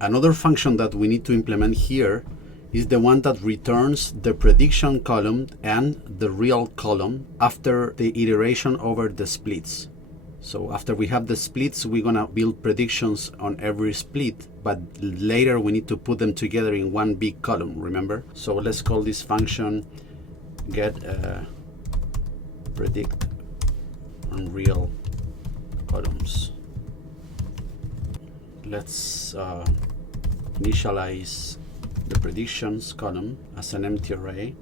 Another function that we need to implement here is the one that returns the prediction column and the real column after the iteration over the splits. So after we have the splits, we're gonna build predictions on every split, but later we need to put them together in one big column, remember? So let's call this function get predict on real columns. Let's initialize the predictions column as an empty array.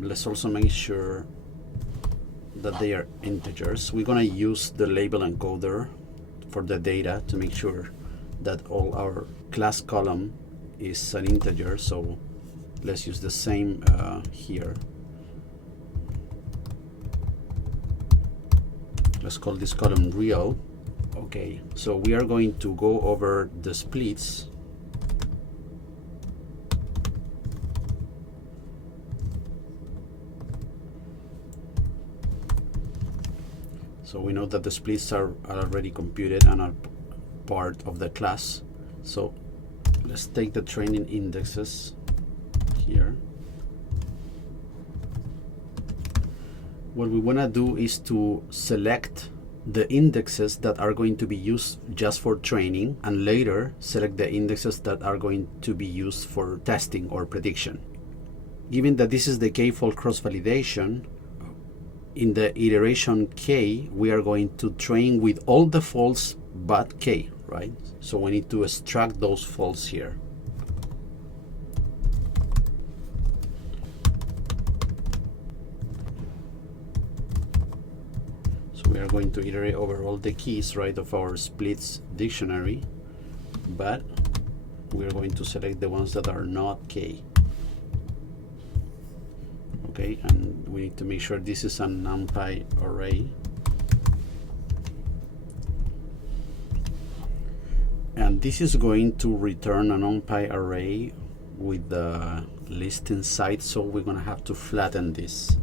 Let's also make sure that they are integers. We're going to use the label encoder for the data to make sure that all our class column is an integer. So let's use the same here. Let's call this column real. Okay, so we are going to go over the splits. So we know that the splits are already computed and are part of the class. So let's take the training indexes here. What we want to do is to select the indexes that are going to be used just for training, and later select the indexes that are going to be used for testing or prediction. Given that this is the k-fold cross-validation, in the iteration k, we are going to train with all the folds but k, right? So we need to extract those folds here. So we are going to iterate over all the keys, right, of our splits dictionary, but we are going to select the ones that are not k. Okay, and we need to make sure this is a NumPy array. And this is going to return a NumPy array with the list inside, so we're going to have to flatten this.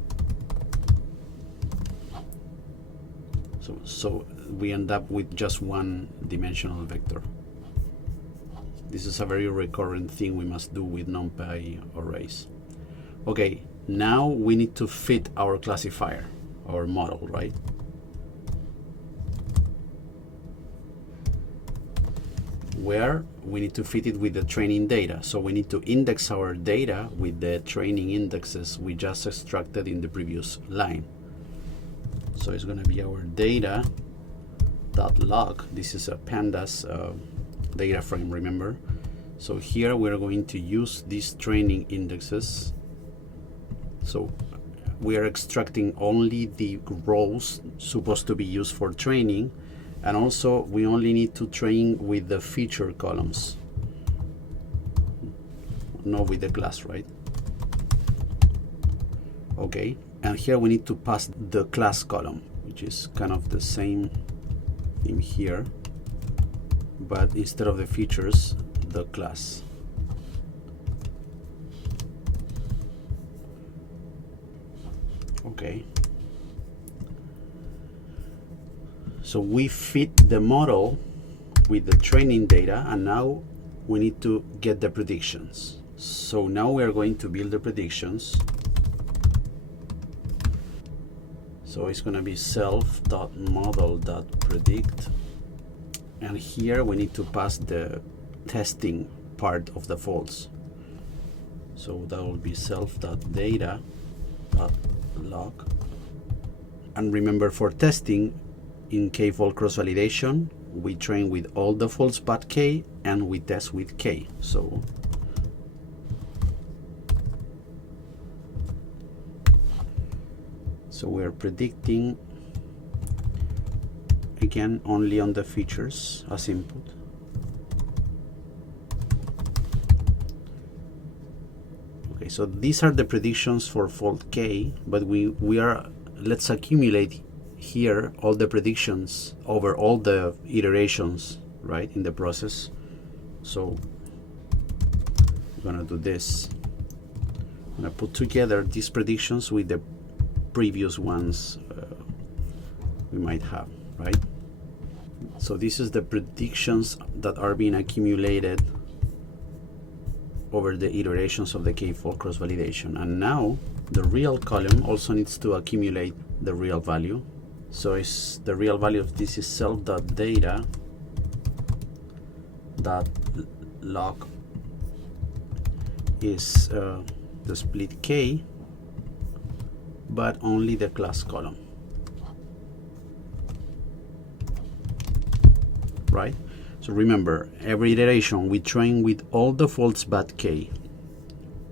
So we end up with just one dimensional vector. This is a very recurrent thing we must do with NumPy arrays. Okay, now we need to fit our classifier, our model, right? Where we need to fit it with the training data. So we need to index our data with the training indexes we just extracted in the previous line. So it's going to be our data.log. This is a pandas data frame, remember? So here we're going to use these training indexes. So we are extracting only the rows supposed to be used for training, and also we only need to train with the feature columns, not with the class, right? Okay, and here we need to pass the class column, which is kind of the same thing here, but instead of the features, the class. Okay, so we fit the model with the training data, and now we need to get the predictions. So now we are going to build the predictions. So it's going to be self.model.predict, and here we need to pass the testing part of the folds. So that will be self.data.log. And remember, for testing in k-fold cross-validation, we train with all the folds but k, and we test with k. So we're predicting again only on the features as input. Okay, so these are the predictions for fold k, but let's accumulate here all the predictions over all the iterations, right, in the process. So I'm gonna do this. I'm gonna put together these predictions with the previous ones we might have, right? So this is the predictions that are being accumulated over the iterations of the k-fold cross-validation. And now the real column also needs to accumulate the real value. So it's the real value of this is self.data dot log is the split k, but only the class column, right? So remember, every iteration we train with all the folds but k.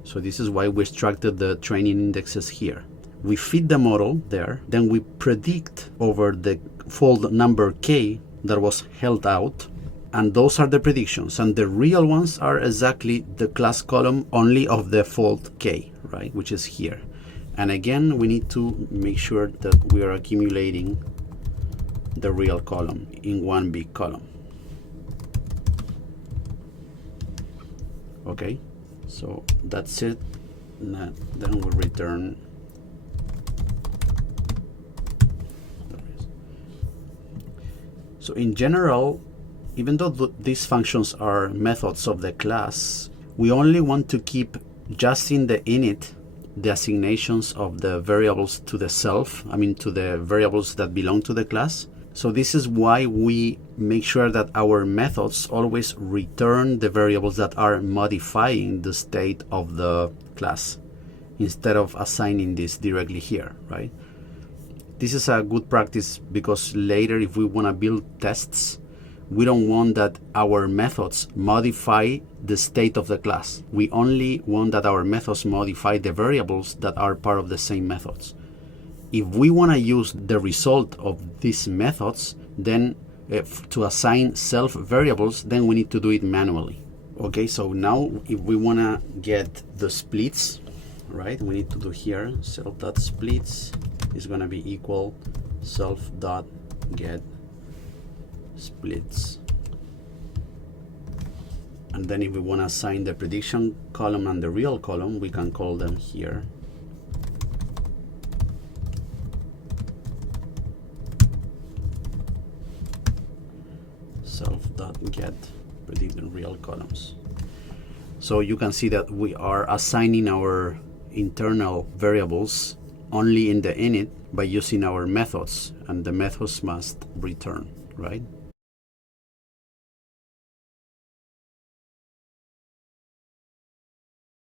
So this is why we extracted the training indexes here. We feed the model there, then we predict over the fold number k that was held out, and those are the predictions, and the real ones are exactly the class column only of the fold k, right, which is here. And again, we need to make sure that we are accumulating the real column in one big column. Okay, so that's it. Then we'll return. So in general, even though these functions are methods of the class, we only want to keep just in the init the assignations of the variables to the self, to the variables that belong to the class. So this is why we make sure that our methods always return the variables that are modifying the state of the class, instead of assigning this directly here, right? This is a good practice because later if we want to build tests, we don't want that our methods modify the state of the class. We only want that our methods modify the variables that are part of the same methods. If we want to use the result of these methods, then to assign self variables, then we need to do it manually. Okay, so now if we want to get the splits, right, we need to do here self.splits is going to be equal self.get splits. And then if we want to assign the prediction column and the real column, we can call them here. Self.get predicted real columns. So you can see that we are assigning our internal variables only in the init by using our methods, and the methods must return, right?